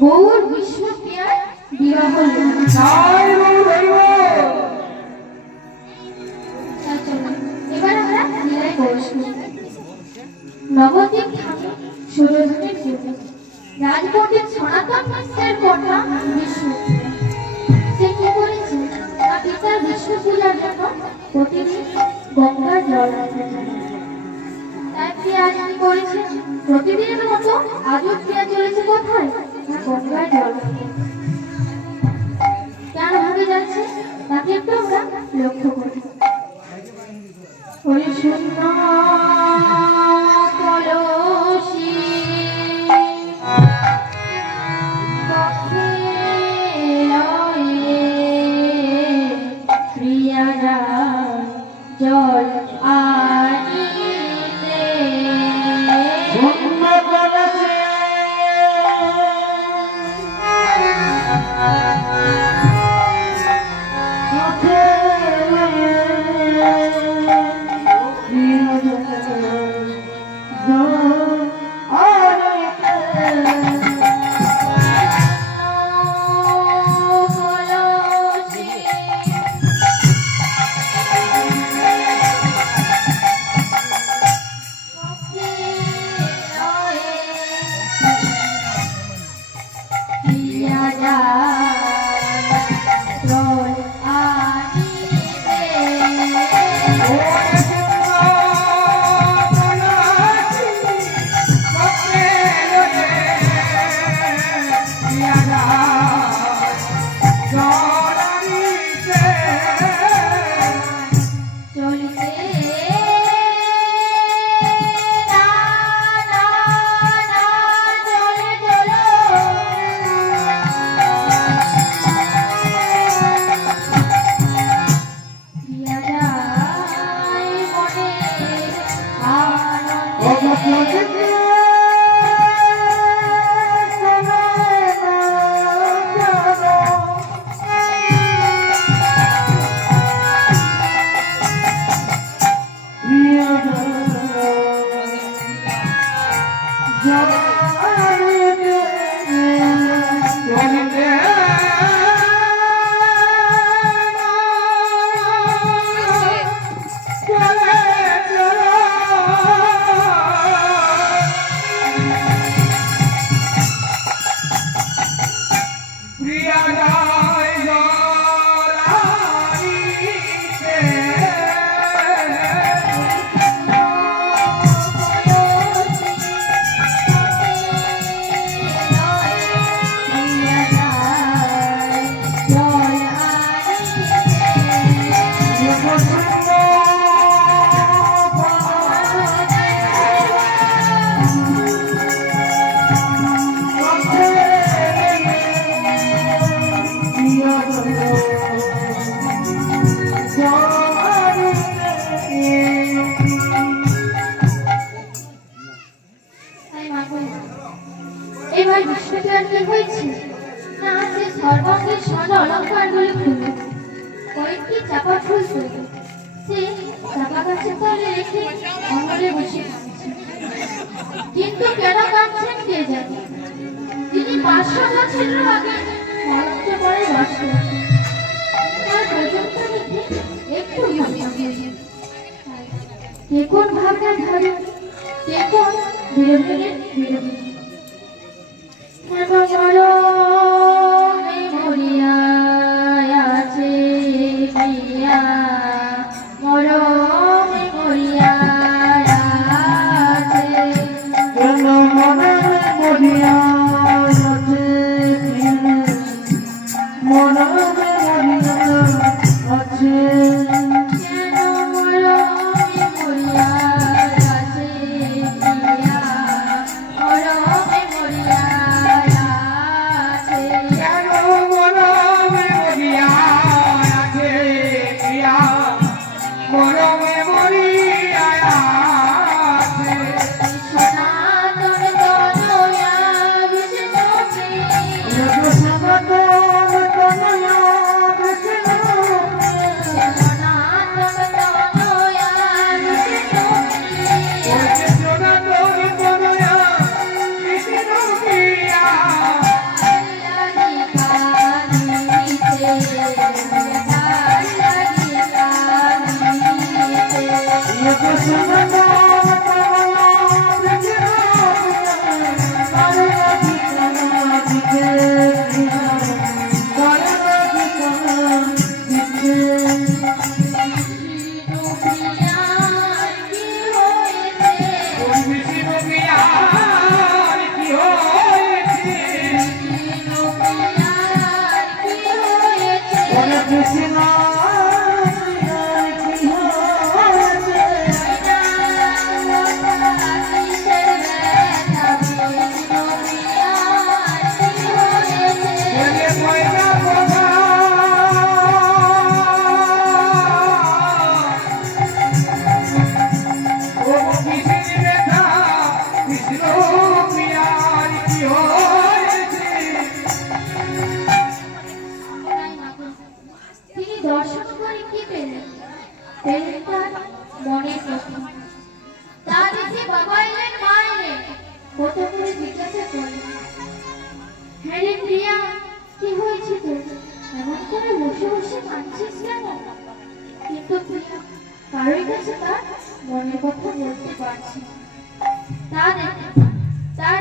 গৌর বিষ্ণুপ্রিয়ার বিবাহ এবার আমরা লীলায় প্রবেশ করি। নবদ্বীপ ধামে সুরধনের যুগে রাজপণ্ডিত সনাতন মিশ্রের কন্যা বিষ্ণুপ্রিয়া সে কি করেছে না পিতা বিষ্ণু পূজার জন্য প্রতিদিন গঙ্গার জল আনতে যায়। তাই প্রিয়া আজ কি করেছে প্রতিদিনের মতো আজও প্রিয়া চলেছে কোথায় না গঙ্গার জল আনতে। কেন ভাবে যাচ্ছে তাকে একটু আমরা লক্ষ্য করি। ওই শূন্য কলসি পক্ষে লয়ে প্রিয়ারা জল আনিতে এবার বিষ্ণুপ্রিয়ার কি হয়েছে না সে সর্বাঙ্গের স্বর্ণ অলঙ্কার গুলি খুলল কয়েকটি চাপা ফুল তুলল সে চাপা গাছের তলে রেখে অমলে বসে কাঁদছে। কিন্তু কেন কাঁদছেন কে জানে। তিনি 500 বছরের আগে মরঞ্চ করে বাস করেছেন। তার প্রজন্ম দেখে একটু ভাবনা কে কোন ভাবনা ধরে কে কোন বিরোধী মরিয়া আছে প্রিয়া মরমে মরিয়া আছে মরমে মরিয়া আছে মরমে মরিয়া আছে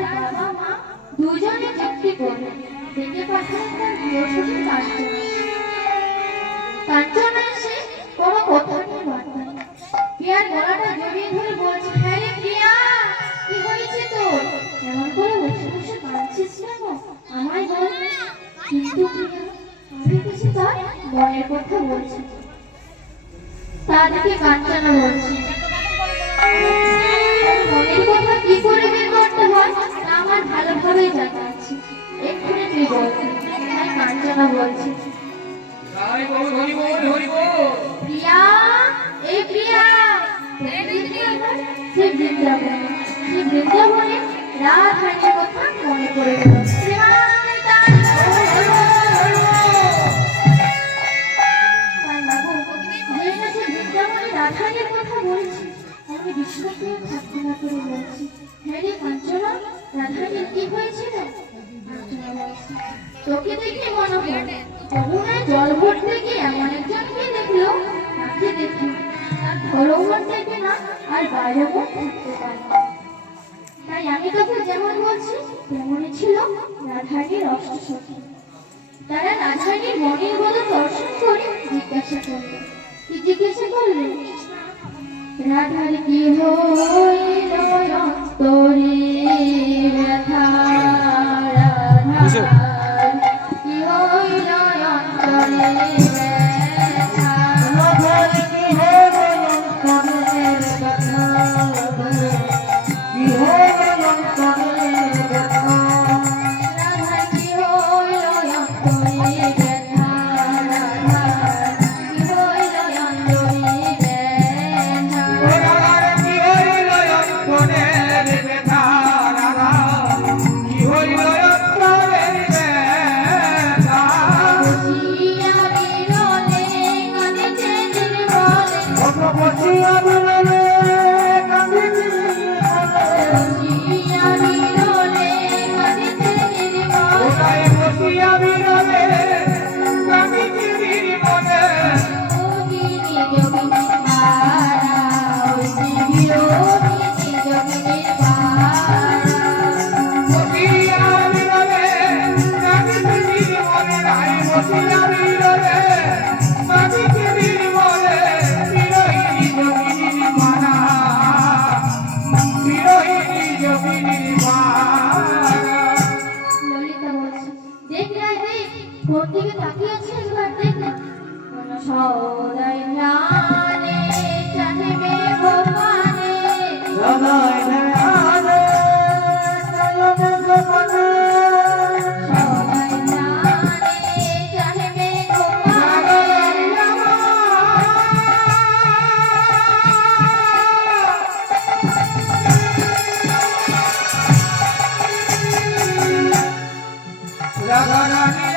তার বাবা মা দুজনে চাকরি করে ডেকে পাঠালেন তার প্রিয়সখী কাঞ্চনা। কাঞ্চনা এসে কোনো কথা নিয়ে বার্তা নেই। প্রিয়ার গলাটা জড়িয়ে ধরে বলছে, হ্যাঁ রে প্রিয়া, কি হয়েছে তোর? এমন করে বসে বসে কাঁদছিস কেন? আমায় বল। কিন্তু প্রিয়া আমি কিছু তার মনের কথা বলছি। তাদেরকে কাঞ্চনা বলছে, মনের কথা কি করে বের করতে হয় তা আমার ভালোভাবেই জানা আছে, এক্ষুনি তুই বল। তাই কাঞ্চনা বলছে, প্রিয়া, এই প্রিয়া, সে বৃন্দাবনে রাধারানীর কথা মনে পড়ে গেল। রাধারানীর কথা বলছি, আমি বিশ্বাস করে থাকতে না করে বলছি, হ্যাঁ রে কাঞ্চনা, রাধারানীর কি হয়েছিল? কাঞ্চনা বলছে, তোকে দেখে মনে হয় যমুনায় জল ভরতে গিয়ে এমন একজনকে দেখলো, তাকে দেখি তার ঘরও থেকে না আর বাইরেও থাকতে পারে না। তাই আমি তোকে যেমন বলছি তেমনই ছিল রাধারানীর অষ্টসখী। তারা রাধারানীর মনের বদল দর্শন করে জিজ্ঞাসা করল। কি জিজ্ঞাসা করলে? রাধার কি হইল অন্তরে ব্যথা, রাধার কি হইল অন্তরে ব্যথা, রাধার কি হইল অন্তরে ব্যথা, কি হইল অন্তরে ব্যথা, রাধার কি হইল অন্তরে ব্যথা, রাধার কি হইল অন্তরে ব্যথা, রাধার কি হইল অন্তরে ব্যথা, রাধার কি হইল অন্তরে ব্যথা, বসিয়া বিরলে কাঁদিতে নির্মলে, বসিয়া বিরলে কাঁদিতে নির্মলে, বসিয়া বিরলে কাঁদিতে নির্মলে, বসিয়া বিরলে কাঁদিতে নির্মলে, যোগিনী যোগিনী পারা, ওই বিরোধিনী যোগিনী পারা, বসিয়া বিরলে কাঁদিতে নির্মলে, রাই বসিয়া বিরলে কাঁদিতে নির্মলে, বিরোহিনী যোগিনী পারা, বিরোহিনী যোগিনী পারা। ললিতা বলছে, দেখ রাই দেখ, কোন দিকে তাকিয়ে আছে একবার দেখ না। কোন সদাই ধ্যানে চাহিবে গোপানে, সদাই ধ্যানে চাহিবে গোপানে, সদাই ধ্যানে চাহিবে গোপানে, রাধা রানী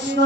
কৃষ্ণ